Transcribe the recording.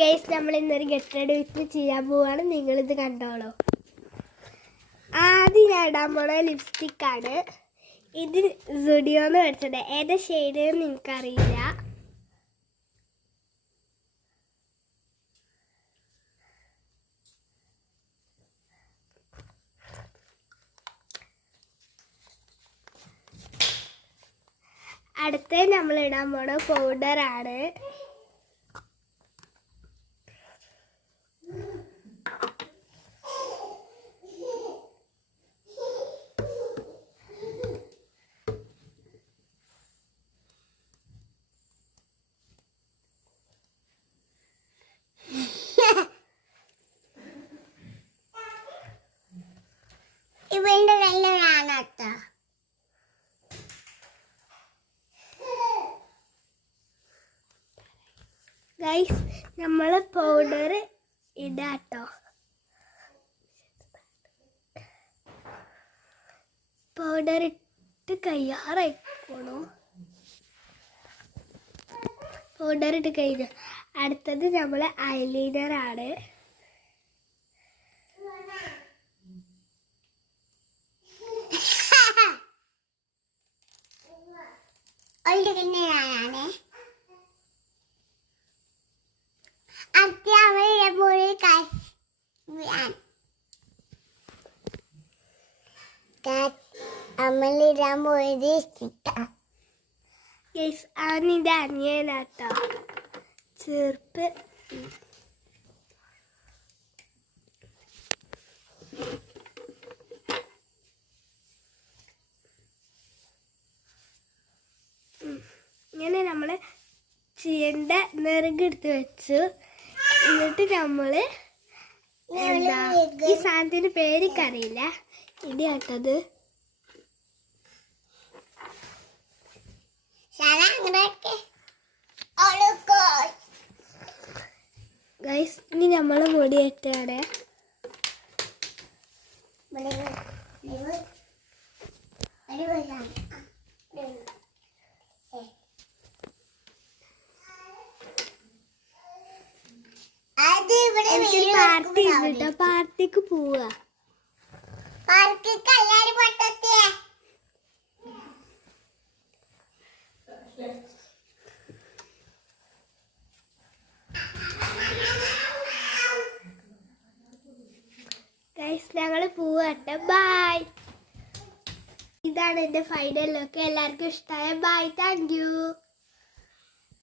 Guys, നമ്മൾ ഇന്നൊരു get ready with ചെയ്യാൻ പോവാണ്. നിങ്ങളിത് കണ്ടോളൂ. ആദ്യം ഞാൻ ഇടാൻ പോണ ലിപ്സ്റ്റിക്കാണ്. ഇത് സുഡിയോന്ന് മേടിച്ചത്. ഏതാ ഷെയ്ഡ് എന്ന് എനിക്കറിയില്ല. അടുത്ത നമ്മൾ ഇടാൻ പോണ പൗഡറാണ്. ഇവന്റെ കയ്യിലാണ് കേട്ടോ. ഗൈസ്, നമ്മൾ പൗഡർ ഇടാട്ടോ. പൗഡർ ഇട്ട് കയ്യാറായിക്കോണു. പൗഡർ ഇട്ട് കഴിഞ്ഞു. അടുത്തത് നമ്മൾ ഐലൈനറാണ്. അമ്മലിടാൻ പോയത് ഗൈസ്, അവനിൻ്റെ അനിയനാട്ടോ. ചെറുപ്പ് ഇങ്ങനെ നമ്മൾ ചെയ്യേണ്ട നെറുകെടുത്ത് വെച്ചു. എന്നിട്ട് നമ്മൾ ഈ സാധനത്തിൻ്റെ പേരിക്കറിയില്ല, ഇടിയാട്ടത്. ഗൈസ്, ഇനി നമ്മൾ മുടിയിട്ടാണ്. പാർട്ടി കേട്ടോ, പാർട്ടിക്ക് പോവാ. ഗൈസ്, ഞങ്ങൾ പോവാട്ടെ. ബൈ. ഇതാണ് എൻ്റെ ഫൈനൽ ലുക്ക്. എല്ലാവർക്കും ഇഷ്ടമായ. ബൈ. Thank you.